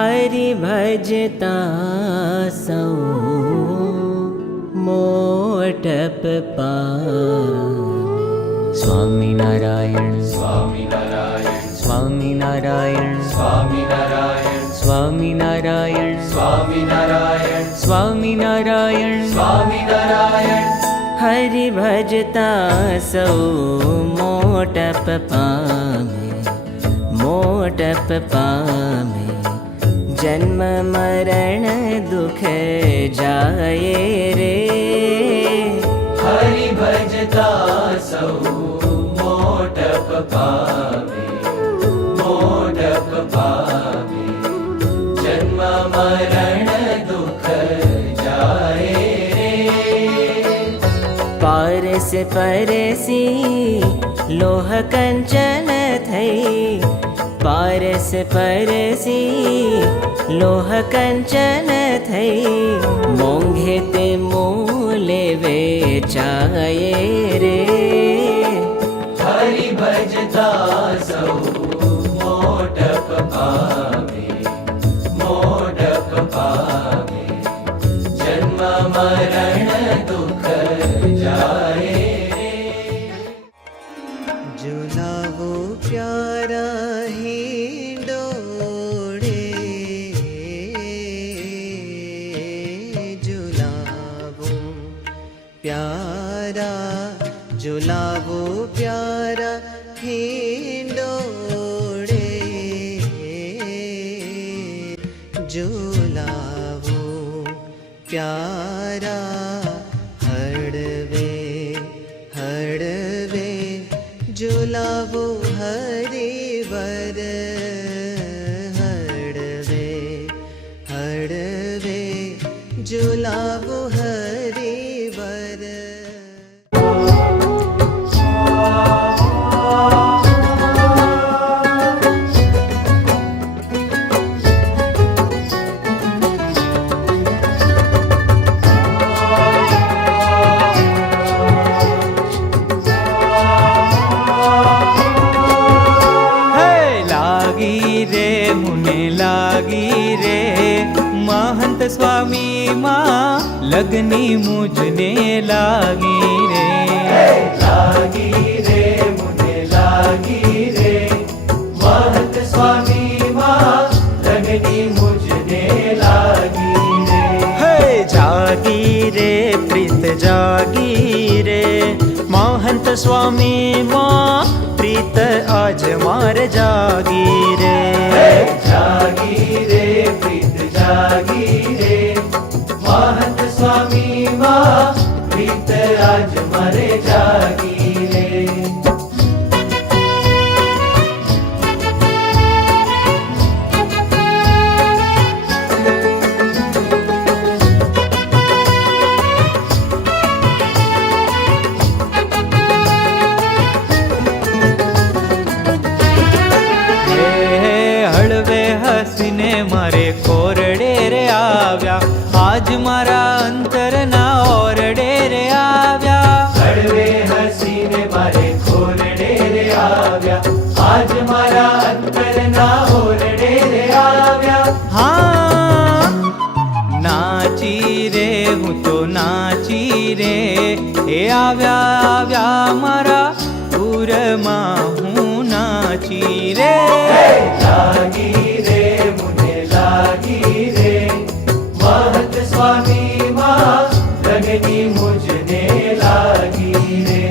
हरि भजता सौ मोटप पामे। स्वामी नारायण स्वामी नारायण स्वामी नारायण स्वामी नारायण स्वामी नारायण स्वामी नारायण स्वामी नारायण स्वामी नारायण। हरि भजता सौ मोटप पामे मोटप पामे। जन्म मरण दुख जाए रे। हरि भजता सौ मोटप पामे मोटप पामे। जन्म मरण दुख जाए रे। पारस परसी लोह कंचन थई। पारस परसी लोह कंचन थई। मोंघे ते मूले वेचाए रे। हरि भजता सौ मोटप पामे मोटप पामे। जन्म मरण दुख जाए रे। जुलावो प्यारा हिंडोळे। जुलावो प्यारा जुलावो प्यारा हिंडोळे। जुलावो प्यारा हळवे हळवे। जुलावो हरिवर हळवे हळवे। जुलावो हरिवर। महंत स्वामी माँ लगनी मुझने लागी रे। लागी रे मुझे लागी रे। महंत स्वामी माँ लगनी मुझने लागी रे। है जागी रे प्रीत जागी रे। महंत स्वामी माँ प्रीत आज मार जागी रे। जागी रे प्रीत जागी रे। महंत स्वामी माँ प्रीत आज मरे जागी रे। मारे कोरडे रे आव्या आज मारा अंतर ना ओरडे रे आव्या। हळवे हसीने मारे कोरडे रे आव्या आज मारा अंतर ना ओरडे रे आव्या। हाँ नाची रे हूँ तो नाची रे। हे आव्या आव्या मारा दूर माँ हूँ नाची रे। लागी रे मुझे लागी रे। महंत स्वामी माँ लगनी मुझने लागी रे।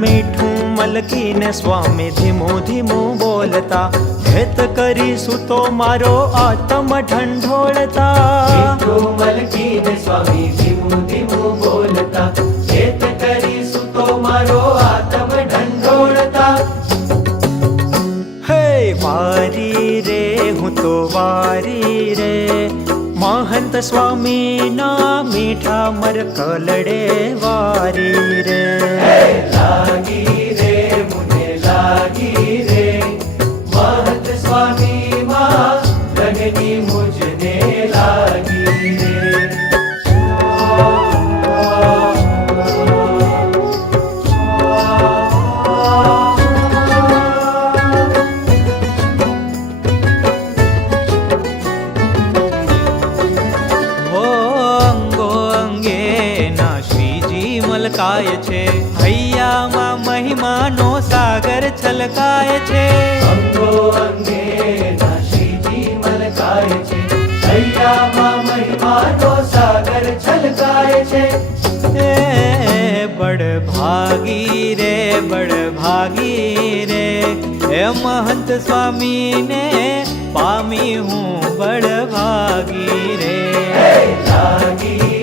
मीठू मलकीने स्वामी धीमो धीमो बोलता। हेत करी सुतो मारो आत्म ढंढोळता। मीठू मलकीने स्वामी धीमो धीमो बोलता। हेत करी सुतो मारो आत्म ढंढोळता। हे वारी रे हूँ तो वारी रे। महंत स्वामी ना मीठा मर कलड़े वारी रे। लागी रे मुझे लागी रे। महंत स्वामी છલકાય છે. અંગો અંગે નાશીજી મલકાય છે. હૈયામાં મહિમાનો સાગર છલકાય છે. એ બળભાગી રે બળભાગી રે, એ મહંત સ્વામીને પામી હું બળભાગી રે. લાગી